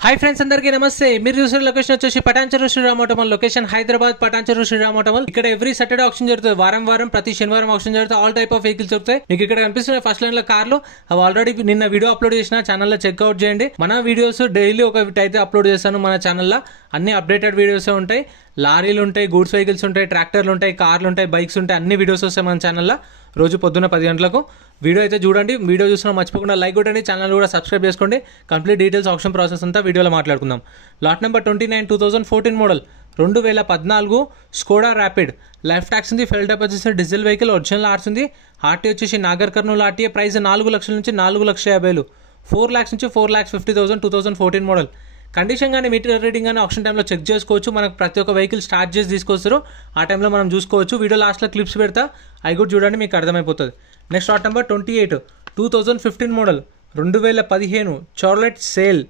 Hi friends अंदरिकी नमस्ते మీరు చూసిన లొకేషన్ వచ్చేసి పటాన్చెరు శ్రీరామ్ ఆటోమల్ లొకేషన్ హైదరాబాద్ పటాన్చెరు శ్రీరామ్ ఆటోమల్ ఇక్కడ ఎవ్రీ సాటర్డే ఆక్షన్ జరుగుతుంది వారం ప్రతి శనివారం ఆక్షన్ జరుగుతుంది ఆల్ టైప్ ఆఫ్ వెహికల్స్ దొరుకుతాయి మీకు ఇక్కడ కనిపిస్తున్న ఫస్ట్ లైన్ లో కార్లు అవి ఆల్రెడీ నిన్న వీడియో అప్లోడ్ చేసిన ఛానల్ లో చెక్అవుట్ చేయండి మన వీడియోస్ డైలీ ఒకటి అయితే అప్లోడ్ చేస్తాను మన ఛానల్ లో అన్ని అప్డేటెడ్ వీడియోస్ ఉంటాయి లారీలు ఉంటాయి గూడ్స్ వెహికల్స్ ఉంటాయి ట్రాక్టర్లు ఉంటాయి కార్లు ఉంటాయి బైక్స్ ఉంటాయి అన్ని వీడియోస్ వస్తాయి మన ఛానల్లో రోజు పొద్దున్న 10 గంటలకు వీడియో అయితే చూడండి వీడియో చూసినా మర్చిపోకుండా లైక్ కొట్టండి ఛానల్ కూడా సబ్స్క్రైబ్ చేసుకోండి కంప్లీట్ డీటెయిల్స్ ఆప్షన్ ప్రాసెస్ అంతా వీడియోలో మాట్లాడుకుందాం lot number 29 2014 model 2014 Skoda rapid life tax ఉంది ఫెల్ టైప్ వచ్చేసి డీజిల్ వెహికల్ ఒరిజినల్ ఆర్స్ ఉంది ఆర్టీ వచ్చేసి నాగర్ కర్నూలు ఆర్టీఏ ప్రైస్ 4 లక్షల నుంచి 4,50,000 4 lakhs నుంచి 4,50,000 2014 మోడల్ కండిషన్ కానీ మీటర్ రీడింగ్ కానీ ఆప్షన్ టైంలో చెక్ చేసుకోవచ్చు మనకు ప్రతి ఒక్క వెహికల్ స్టార్ట్ చేసి తీసుకొస్తారు ఆ టైంలో మనం చూసుకోవచ్చు వీడియో లాస్ట్లో క్లిప్స్ పెడతా అవి కూడా చూడండి మీకు అర్థమైపోతుంది next lot number 28 2015 model 2015 Charlotte sale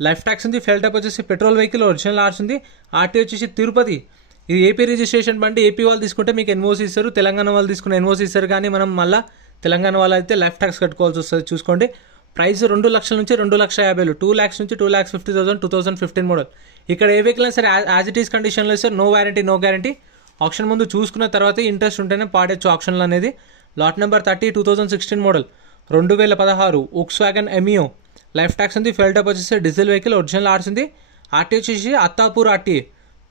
life tax ఉంది ఫెల్ టైప్ వచ్చేసి పెట్రోల్ వెహికల్ ఒరిజినల్ ఆర్స్ ఉంది ఆర్టీ వచ్చేసి తిరుపతి ఇది ఏపీ రిజిస్ట్రేషన్ బండి ఏపీ వాళ్ళు తీసుకుంటే మీకు ఎన్ఓసి ఇస్తారు తెలంగాణ వాళ్ళు తీసుకున్న ఎన్ఓసి ఇస్తారు కానీ మనం మళ్ళీ తెలంగాణ వాళ్ళు అయితే లైఫ్ ట్యాక్స్ కట్టుకోవాల్సి వస్తుంది చూసుకోండి ప్రైస్ 2 లక్షల నుంచి 2,50,000 2 lakhs నుంచి 2,50,000 2015 మోడల్ ఇక్కడ ఏ వెహికల్ అయినా సరే యాజ్ ఇట్ ఈస్ కండిషన్లో sir no warranty no guarantee option ముందు చూసుకున్న తర్వాత ఇంట్రెస్ట్ ఉంటేనే పాడేచ్చు ఆప్షన్లు అనేది lot number 30 2016 model 2016 Volkswagen Ameo life tax ఉంది ఫెల్ టైప్ వచ్చేసి డీజిల్ వెహికల్ ఒరిజినల్ ఆర్స్ ఉంది ఆర్టీ వచ్చేసి అత్తాపూర్ ఆర్టీ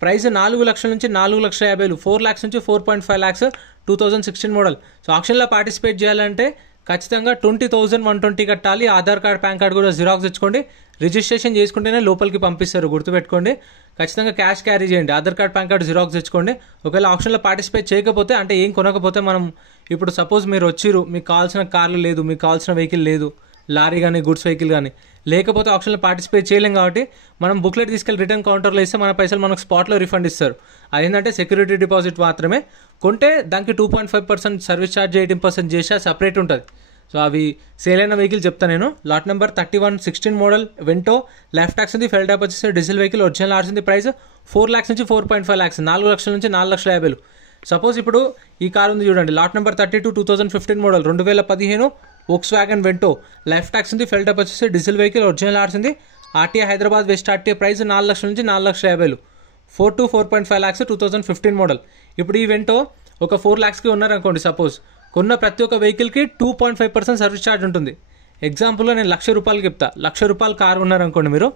ప్రైస్ 4 లక్షల నుంచి 4,50,000 4 lakhs నుంచి 4.5 lakhs 2016 మోడల్ సో ఆప్షన్లో పార్టిసిపేట్ చేయాలంటే ఖచ్చితంగా 20,120 కట్టాలి ఆధార్ కార్డ్ పాన్ కార్డ్ కూడా జిరాక్స్ తెచ్చుకోండి రిజిస్ట్రేషన్ చేసుకుంటేనే లోపలికి పంపిస్తారు గుర్తుపెట్టుకోండి ఖచ్చితంగా క్యాష్ క్యారీ చేయండి Aadhaar card pan card xerox తెచ్చుకోండి ఒకవేళ ఆప్షన్లో పార్టిసిపేట్ చేయకపోతే అంటే ఏం కొనకపోతే మనం ఇప్పుడు సపోజ్ మీరు వచ్చిరు మీకు కావాల్సిన కార్లు లేదు మీకు కావాల్సిన వెహికల్ లేదు లారీ కానీ గుడ్స్ వెహికల్ కానీ లేకపోతే ఆప్షన్లో పార్టిసిపేట్ చేయలేం కాబట్టి మనం బుక్లెట్ తీసుకెళ్ళి రిటర్న్ కౌంటర్లో ఇస్తే మన పైసలు మనకు స్పాట్లో రిఫండ్ ఇస్తారు అదేంటంటే సెక్యూరిటీ డిపాజిట్ మాత్రమే కొంటే దానికి 2.5% సర్వీస్ ఛార్జ్ 18% చేసా సపరేట్ ఉంటుంది సో అవి సేల్ అయిన వెహికల్ చెప్తాను నేను lot number 31 model Vento life tax ఉంది ఫెల్ టైప్ వచ్చేసి డీజిల్ వెహికల్ ఒరిజినల్ ఆర్స్ ఉంది ప్రైస్ 4 lakhs నుంచి 4.5 lakhs 4 లక్షల నుంచి 4,50,000 సపోజ్ ఇప్పుడు ఈ కార్ ఉంది చూడండి lot number 32 2015 model 2015 Volkswagen Vento life tax ఉంది ఫెల్ టైప్ వచ్చేసి డీజిల్ వెహికల్ ఒరిజినల్ ఆర్స్ ఉంది RTA Hyderabad west RTA price 4 లక్షల నుంచి 4,50,000 4 to 4.5 lakhs 2015 మోడల్ ఇప్పుడు ఈ వెంటో ఒక 4 lakhsకి ఉన్నారనుకోండి సపోజ్ కొన్న ప్రతి ఒక్క వెహికల్కి 2.5% సర్వీస్ ఛార్జ్ ఉంటుంది ఎగ్జాంపుల్లో నేను ₹1,00,000 చెప్తా ₹1,00,000 కార్ ఉన్నారనుకోండి మీరు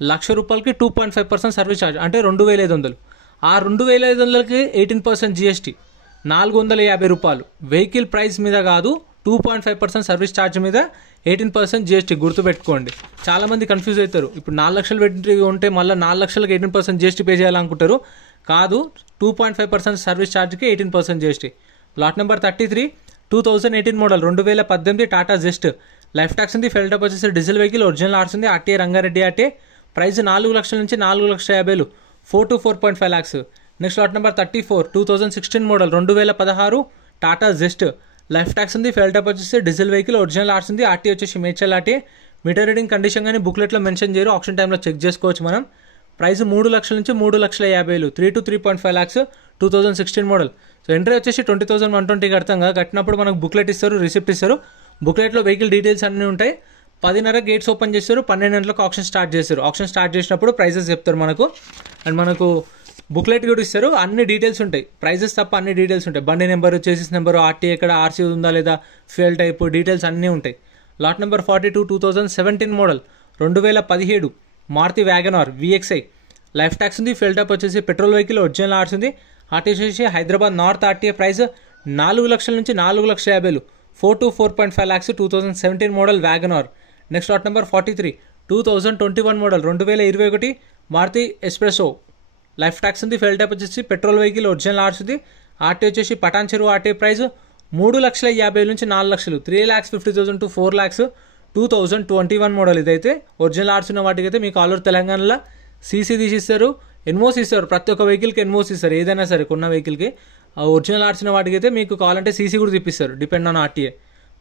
₹1,00,000కి 2.5% సర్వీస్ ఛార్జ్ అంటే 2,500 ఆ 2,500కి 18% జిఎస్టీ ₹450 వెహికల్ ప్రైస్ మీద కాదు 2.5% సర్వీస్ ఛార్జ్ మీద 18% జిఎస్టీ గుర్తుపెట్టుకోండి చాలామంది కన్ఫ్యూజ్ అవుతారు ఇప్పుడు 4 లక్షలు పెట్టి ఉంటే మళ్ళీ 4 లక్షలకి 18% జిఎస్టీ పే చేయాలనుకుంటారు కాదు 2.5% సర్వీస్ ఛార్జ్కి 18% GST lot number 33 2018 model 2018 Tata Zest life tax ఉంది ఫెల్ టైప్ వచ్చేసి డీజిల్ వెహికల్ ఒరిజినల్ ఆర్స్ ఉంది ఆర్టీఏ రంగారెడ్డి ఆర్టీఏ ప్రైస్ 4 లక్షల నుంచి 4,50,000 4 to 4.5 lakhs next lot number 34 2016 model 2016 Tata Zest life tax ఉంది ఫెల్ టైప్ వచ్చేసి డీజిల్ వెహికల్ ఒరిజినల్ ఆర్స్ ఉంది ఆర్టీ వచ్చేసి మేడ్చల్ ఆర్టీ మీటర్ రీడింగ్ కండిషన్ కానీ బుక్లెట్లో మెన్షన్ చేయరు ఆప్షన్ టైంలో చెక్ చేసుకోవచ్చు మనం ప్రైస్ 3 లక్షల నుంచి 3,50,000 3 to 3.5 lakhs 2016 model so entry వచ్చేసి 20,120 కడతాంగా కట్టినప్పుడు మనకు బుక్లెట్ ఇస్తారు రిసిప్ట్ ఇస్తారు బుక్లెట్లో వెహికల్ డీటెయిల్స్ అన్నీ ఉంటాయి 10:30 గేట్స్ ఓపెన్ చేస్తారు 12 గంటలకు ఆప్షన్ స్టార్ట్ చేస్తారు ఆప్షన్ స్టార్ట్ చేసినప్పుడు ప్రైజెస్ చెప్తారు మనకు అండ్ మనకు బుక్లెట్ కూడా ఇస్తారు అన్ని డీటెయిల్స్ ఉంటాయి ప్రైజెస్ తప్ప అన్ని డీటెయిల్స్ ఉంటాయి బండి నెంబరు చేసిస్ నెంబరు ఆర్టీ ఎక్కడ ఆర్సీ ఉందా లేదా ఫ్యూయల్ టైప్ డీటెయిల్స్ అన్నీ ఉంటాయి lot number 42 2017 model 2017 Maruti Wagon R VXi life tax ఉంది ఫెల్ టైప్ వచ్చేసి పెట్రోల్ వెహికల్ ఒరిజినల్ ఆర్స్ ఉంది ఆర్టీ వచ్చేసి హైదరాబాద్ నార్త్ ఆర్టీఏ ప్రైస్ 4 లక్షల నుంచి 4,50,000 4 to 4.5 lakhs 2017 model Wagon R next lot number 43 2021 model 2021 Maruti S-Presso life tax ఉంది ఫెల్ టైప్ వచ్చేసి పెట్రోల్ వెహికల్ ఒరిజినల్ ఆర్స్ ఉంది ఆర్టీ వచ్చేసి పటాన్చెరు ఆర్టీఏ ప్రైస్ 3,50,000 నుంచి 4 లక్షలు 3,50,000 to 4 lakhs 2021 మోడల్ ఇదైతే ఒరిజినల్ ఆర్స్ ఉన్న వాటికి అయితే మీకు ఆల్ ఓవర్ తెలంగాణలో సీసీ తీసిస్తారు ఎన్ఓసి ఇస్తారు ప్రతి ఒక్క వెహికల్కి ఎన్ఓసి ఇస్తారు ఏదైనా సరే కొన్న వెహికల్కి ఒరిజినల్ ఆర్స్ ఉన్న వాటికి అయితే మీకు కావాలంటే సీసీ కూడా తిప్పిస్తారు డిపెండ్ ఆన్ ఆర్టీఏ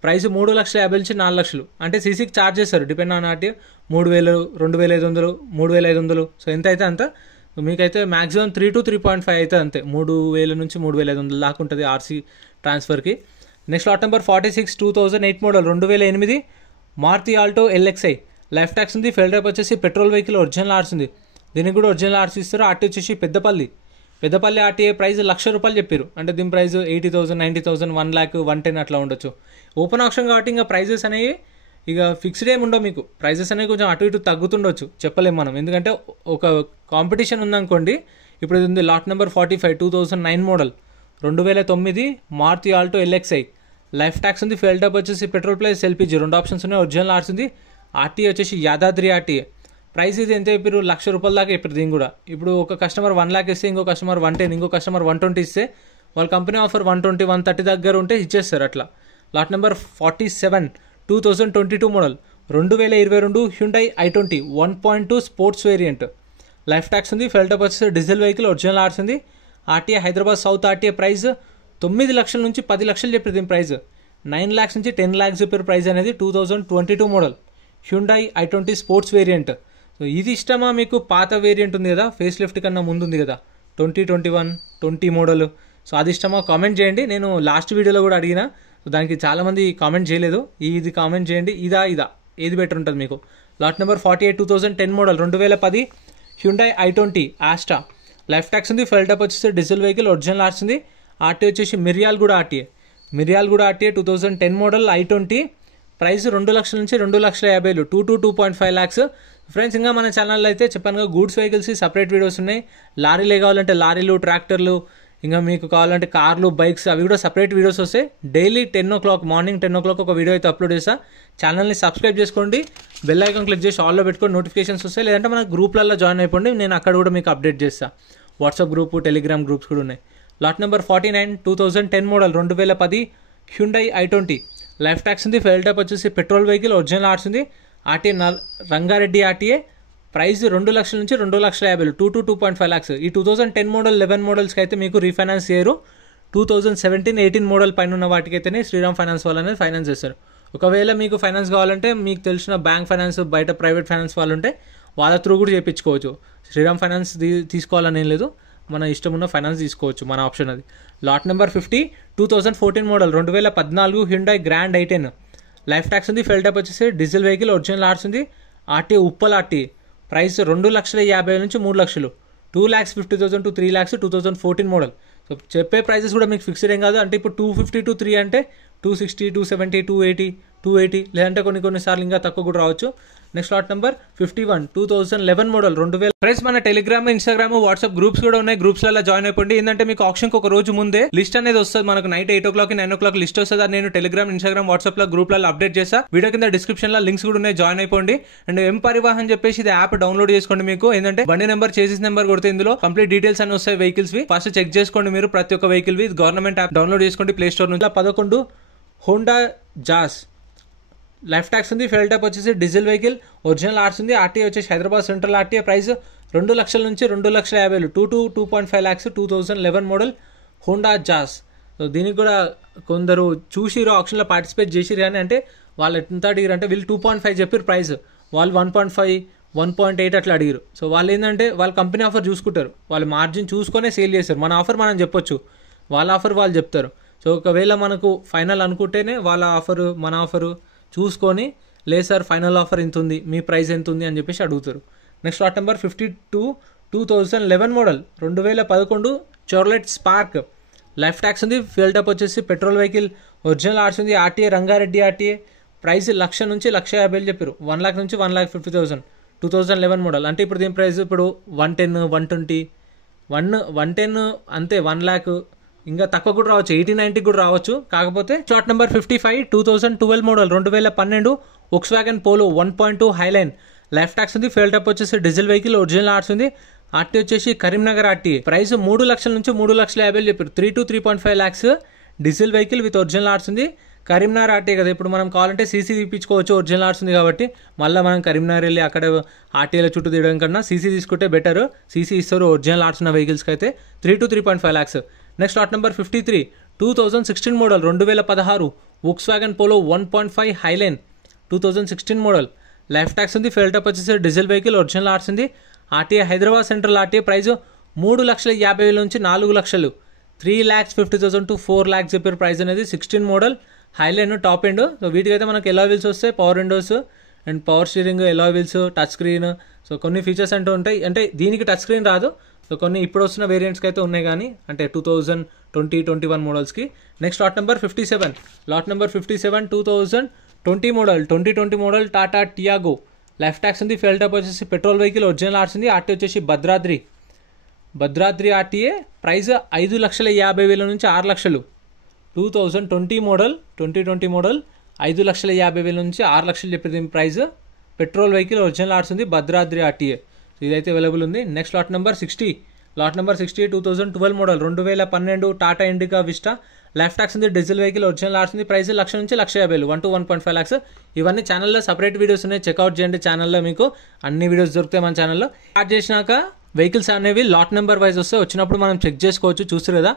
ప్రైస్ 3,50,000 నుంచి 4 లక్షలు అంటే సీసీకి ఛార్జ్ చేస్తారు డిపెండ్ ఆన్ ఆర్టీఏ 3,000 2,500 3,500 సో ఎంత అయితే అంత మీకైతే మ్యాక్సిమం 3 to 3.5 అయితే అంతే 3,000 నుంచి 3,500 దాకా ఉంటుంది ఆర్సీ ట్రాన్స్ఫర్కి next lot number 46 2008 model 2008 Maruti Alto LXI life tax ఉంది. ఫెయిల్ టైప్ వచ్చేసి పెట్రోల్ వెహికల్ ఒరిజినల్ ఆర్స్ ఉంది, దీనికి కూడా ఒరిజినల్ ఆర్స్ ఇస్తారు. ఆర్టీ వచ్చేసి పెద్దపల్లి ఆర్టీఏ ప్రైస్ ₹1,00,000 చెప్పారు. అంటే దీని ప్రైస్ 80,000, 90,000, 1,00,000, 110 అట్లా ఉండొచ్చు. ఓపెన్ ఆప్షన్ కాబట్టి ఇంకా ప్రైజెస్ అనేవి ఇక ఫిక్స్డ్ ఏమి ఉండవు. మీకు ప్రైజెస్ అనేవి కొంచెం అటు ఇటు తగ్గుతుండొచ్చు, చెప్పలేము మనం. ఎందుకంటే ఒక కాంపిటీషన్ ఉందనుకోండి. ఇప్పుడు ఇది ఉంది lot number 45 2009 model 2009 Maruti Alto LXi. Life tax ఉంది. ఫెయిల్ టైప్ వచ్చేసి పెట్రోల్ ప్లస్ ఎల్పిజి 2 ఆప్షన్స్ ఉన్నాయి. ఒరిజినల్ ఆర్స్ ఉంది. ఆర్టీఏ వచ్చేసి యాదాద్రి ఆర్టీఏ. ప్రైస్ ఇది ఎంత చెప్పారు? ₹1,00,000 దాకా చెప్పారు దీని కూడా. ఇప్పుడు ఒక కస్టమర్ 1,00,000 ఇస్తే, ఇంకో కస్టమర్ 110, ఇంకో కస్టమర్ 120 ఇస్తే, వాళ్ళ కంపెనీ ఆఫర్ 120, 130 దగ్గర ఉంటే ఇచ్చేస్తారు అట్లా. Lot number 47 2022 model 2022 Hyundai i20 1.2 sports variant. Life tax ఉంది. ఫెయిల్ టైప్ వచ్చేసి డీజిల్ వెహికల్ ఒరిజినల్ ఆర్స్ ఉంది. RTA Hyderabad south RTA price 9 లక్షల నుంచి 10 లక్షలు చెప్పారు దీని ప్రైస్. 9 lakhs నుంచి 10 lakhs చెప్పారు ప్రైస్ అనేది. 2022 model Hyundai i20 sports variant. So ఇది ఇష్టమా మీకు? పాత వేరియంట్ ఉంది కదా, ఫేస్ లిఫ్ట్ కన్నా ముందు ఉంది కదా, 2021 20 మోడల్. సో అది ఇష్టమా? కామెంట్ చేయండి. నేను లాస్ట్ వీడియోలో కూడా అడిగినా, సో దానికి చాలామంది కామెంట్ చేయలేదు. ఇది కామెంట్ చేయండి, ఇదా ఏది బెటర్ ఉంటుంది మీకు. Lot number 48 2010 model 2010 Hyundai i20 Asta. Life tax ఉంది. ఫెయిల్ టైప్ వచ్చేసి డీజిల్ వెహికల్ ఒరిజినల్ ఆర్స్ ఉంది. ఆర్టీ వచ్చేసి Miryalaguda RTA 2010 model i20 price 2 లక్షల నుంచి 2,50,000 2 to 2.5 lakhs. ఫ్రెండ్స్, ఇంకా మన ఛానల్లో అయితే చెప్పాను గూడ్స్ వెహికల్స్ సపరేట్ వీడియోస్ ఉన్నాయి. లారీలే కావాలంటే లారీలు, ట్రాక్టర్లు, ఇంకా మీకు కావాలంటే కార్లు, బైక్స్, అవి కూడా సపరేట్ వీడియోస్ వస్తాయి. డైలీ 10 o'clock మార్నింగ్ 10 o'clock ఒక వీడియో అయితే అప్లోడ్ చేస్తా. ఛానల్ని సబ్స్క్రైబ్ చేసుకోండి, బెల్ ఐకాన్ క్లిక్ చేసి ఆల్లో పెట్టుకొని నోటిఫికేషన్స్ వస్తాయి. లేదంటే మన గ్రూప్లలో జాయిన్ అయిపోండి, నేను అక్కడ కూడా మీకు అప్డేట్ చేస్తాను. వాట్సాప్ గ్రూప్, టెలిగ్రామ్ గ్రూప్స్ కూడా ఉన్నాయి. Lot number 49 2010 model 2010 Hyundai i20. Life tax ఉంది. ఫెయిల్ టైప్ వచ్చేసి పెట్రోల్ వెహికల్ ఒరిజినల్ ఆర్స్ ఉంది. RTA Rangareddy RTA. ప్రైస్ 2 లక్షల నుంచి 2,50,000 2 to 2.5 lakhs. ఈ 2010 మోడల్ 11 మోడల్స్కి అయితే మీకు రీఫైనాన్స్ చేయరు. 2017 18 మోడల్ పైన ఉన్న వాటికైతేనే శ్రీరామ్ ఫైనాన్స్ వాళ్ళు అనేది ఫైనాన్స్ చేస్తారు. ఒకవేళ మీకు ఫైనాన్స్ కావాలంటే మీకు తెలిసిన బ్యాంక్ ఫైనాన్స్, బయట ప్రైవేట్ ఫైనాన్స్ వాళ్ళు ఉంటే వాళ్ళ త్రూ కూడా చేయించుకోవచ్చు. శ్రీరామ్ ఫైనాన్స్ తీసుకోవాలని ఏం లేదు, మన ఇష్టం ఉన్న ఫైనాన్స్ తీసుకోవచ్చు, మన ఆప్షన్ అది. Lot number 50 2014 model 2014 Hyundai grand i10. Life tax ఉంది. ఫెయిల్ టైప్ వచ్చేసి డీజిల్ వెహికల్ ఒరిజినల్ ఆర్స్ ఉంది. RT Uppal RT. ప్రైస్ 2,50,000 నుంచి 3 లక్షలు 2,50,000 to 3 lakhs 2014 మోడల్. సో చెప్పే ప్రైజెస్ కూడా మీకు ఫిక్స్డ్ ఏం కాదు. అంటే ఇప్పుడు 250 to 3 అంటే 260, 270, 280 లేదంటే కొన్నిసార్లు ఇంకా తక్కువ కూడా రావచ్చు. Next lot number 51 2011 model 2000. Friends, మన టెలిగ్రామ్, ఇన్స్టాగ్రామ్, వాట్సాప్ గ్రూప్స్ కూడా ఉన్నాయి. గ్రూప్స్లలో జాయిన్ అయిపోండి. ఏంటంటే మీకు ఆప్షన్కి ఒక రోజు ముందే లిస్ట్ అనేది వస్తుంది. మనకు నైట్ 8 o'clock 9 o'clock లిస్ట్ వస్తుంది. నేను టెలిగ్రామ్, ఇన్స్టాగ్రామ్, వాట్సాప్ లో గ్రూప్లలో అప్డేట్ చేస్తా. వీడియో కింద డిస్క్రిప్షన్ లో లింక్స్ కూడా ఉన్నాయి, జాయిన్ అయిపోండి. అండ్ ఎం పరివాహన్ చెప్పేసి ఇది యాప్ డౌన్లోడ్ చేసుకోండి. మీకు ఏంటంటే బండి నెంబర్, చేసిస్ నెంబర్ కొడితే ఇందులో కంప్లీట్ డీటెయిల్స్ అని వస్తాయి వెహికల్స్ వి. ఫస్ట్ చెక్ చేసుకోండి మీరు ప్రతి ఒక్క వెహికల్ వి. గవర్నమెంట్ యాప్ డౌన్లోడ్ చేసుకోండి ప్లే స్టోర్ నుంచి. 11 హోండా జాస్. లైఫ్ ట్యాక్స్ ఉంది. ఫెయిల్ టైప్ వచ్చేసి డీజిల్ వెహికల్ ఒరిజినల్ ఆర్స్ ఉంది. ఆర్టీఏ వచ్చేసి హైదరాబాద్ సెంట్రల్ ఆర్టీఏ. ప్రైస్ 2 లక్షల నుంచి 2,50,000 2 to 2.5 lakhs 2011 model Honda Jazz. So దీనికి కూడా కొందరు చూసిరు, ఆప్షన్లో పార్టిసిపేట్ చేసిరు. కానీ అంటే వాళ్ళు ఎంత అడిగారు అంటే వీళ్ళు 2.5 చెప్పారు ప్రైస్, వాళ్ళు 1.5 1.8 అట్లా అడిగారు. సో వాళ్ళు ఏంటంటే వాళ్ళ కంపెనీ ఆఫర్ చూసుకుంటారు, వాళ్ళ మార్జిన్ చూసుకొనే సేల్ చేస్తారు. మన ఆఫర్ మనం చెప్పొచ్చు, వాళ్ళ ఆఫర్ వాళ్ళు చెప్తారు. సో ఒకవేళ మనకు ఫైనల్ అనుకుంటేనే వాళ్ళ ఆఫరు మన ఆఫరు చూసుకొని, లేదు సార్ ఫైనల్ ఆఫర్ ఎంత ఉంది, మీ ప్రైస్ ఎంత ఉంది అని చెప్పేసి అడుగుతారు. Next lot number 52 2011 model 2011 Chevrolet Spark. Life tax ఉంది. ఫ్యూయల్ టైప్ వచ్చేసి పెట్రోల్ వెహికల్ ఒరిజినల్ ఆర్స్ ఉంది. RTA Rangareddy RTA. ప్రైస్ 1,00,000 నుంచి 1,50,000 చెప్పారు. 1,00,000 నుంచి 1,50,000 2011 మోడల్. అంటే ఇప్పుడు దీని ప్రైస్ ఇప్పుడు 110 120 110 అంతే, 1,00,000 ఇంకా తక్కువ కూడా రావచ్చు, 80-90 కూడా రావచ్చు. కాకపోతే short number 55 2012 model 2012 Volkswagen polo 1.2 highline. Life tax ఉంది. ఫ్యూయల్ టైప్ వచ్చేసి డీజిల్ వెహికల్ ఒరిజినల్ ఆర్స్ ఉంది. ఆర్టీ వచ్చేసి కరీంనగర్ ఆర్టీ. ప్రైస్ 3 లక్షల నుంచి 3,50,000 చెప్పారు. 3 to 3.5 lakhs diesel vehicle with original ఆర్స్ ఉంది. కరీంనగర్ ఆర్టీ కదా, ఇప్పుడు మనం కావాలంటే సీసీ తీపించుకోవచ్చు, ఒరిజినల్ ఆర్స్ ఉంది కాబట్టి. మళ్ళీ మనం కరీంనగర్ వెళ్ళి అక్కడ ఆర్టీఏల చుట్టూ తీయడం కన్నా సీసీ తీసుకుంటే బెటర్. సీసీ ఇస్తారు ఒరిజినల్ ఆర్స్ ఉన్న వెహికల్స్కి అయితే. 3 to 3.5 lakhs. Next lot number 53 2016 model 2016 Volkswagen polo 1.5 highline 2016 model. Life tax ఉంది. ఫ్యూయల్ టైప్ వచ్చేసి డీజిల్ వెహికల్ ఒరిజినల్ ఆర్స్ ఉంది. RTA Hyderabad central RTA. Price 3,50,000 నుంచి 4 లక్షలు 3,50,000 to 4 lakhs చెప్పారు ప్రైస్ అనేది. 16 model highline top end. So వీటికైతే మనకి ఎలా వీల్స్ వస్తాయి, power windows, and power steering, alloy wheels, touch screen. So కొన్ని ఫీచర్స్ అంటూ ఉంటాయి. అంటే దీనికి టచ్ స్క్రీన్ రాదు. సో కొన్ని ఇప్పుడు వస్తున్న వేరియంట్స్కి అయితే ఉన్నాయి కానీ, అంటే 2020-21 మోడల్స్కి. Next lot number 57. Lot number 57 2020 model, 2020 model Tata Tiago. Life tax ఉంది. ఫ్యూయల్ టైప్ వచ్చేసి పెట్రోల్ వెహికల్, ఒరిజినల్ ఆర్ట్స్ ఉంది. ఆర్టీ వచ్చేసి భద్రాద్రి ఆర్టీఏ. ప్రైస్ 5,50,000 నుంచి 6 లక్షలు. 2020 మోడల్, 2020 మోడల్ 5,50,000 నుంచి 6 లక్షలు చెప్పింది ప్రైస్. పెట్రోల్ వెహికల్, ఒరిజినల్ ఆర్ట్స్ ఉంది. భద్రాద్రి ఆర్టీఏ. ఇదైతే అవైలబుల్ ఉంది. Next lot number 60. Lot number 60 2012 model, 2012 Tata indica vista. Life tax ఉంది. డీజిల్ వెహికల్, ఒరిజినల్ ఆర్ట్స్ ఉంది. ప్రైస్ 1,00,000 నుంచి 1,50,000, 1 to 1.5 lakhs. ఇవన్నీ ఛానల్లో సపరేట్ వీడియోస్ ఉన్నాయి, చెక్అవుట్ చేయండి. ఛానల్లో మీకు అన్ని వీడియోస్ దొరుకుతాయి మన ఛానల్లో. స్టార్ట్ చేసినాక వెహికల్స్ అనేవి లాట్ నెంబర్ వైజ్ వస్తే వచ్చినప్పుడు మనం చెక్ చేసుకోవచ్చు. చూస్తారు కదా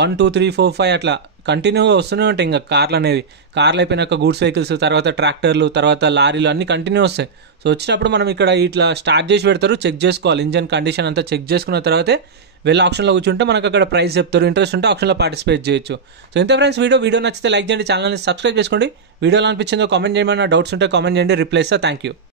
1, 2, 3, 4, 5 అట్లా కంటిన్యూగా వస్తూనే ఉంటాయి. ఇంకా కార్లు అనేవి, కార్లు అయిపోయినాక గూడ్స్ వెహికల్స్, తర్వాత ట్రాక్టర్లు, తర్వాత లారీలు అన్నీ కంటిన్యూ వస్తాయి. సో వచ్చినప్పుడు మనం ఇక్కడ ఇట్లా స్టార్ట్ చేసి పెడతారు, చెక్ చేసుకోవాలి. ఇంజన్ కండిషన్ అంతా చెక్ చేసుకున్న తర్వాతే వెళ్ళి ఆప్షన్లో కూర్చుంటే మనకు అక్కడ ప్రైస్ చెప్తారు. ఇంట్రెస్ట్ ఉంటే ఆప్షన్లో పార్టిసిపేట్ చేయొచ్చు. సో ఇంత ఫ్రెండ్స్ వీడియో నచ్చితే లైక్ చేయండి, ఛానల్ని సబ్స్క్రైబ్ చేసుకోండి. వీడియోలో అనిపించిందో కామెంట్ చేయమన్నా, డౌట్స్ ఉంటే కామెంట్ చేయండి, రిప్లై ఇస్తా. Thank you.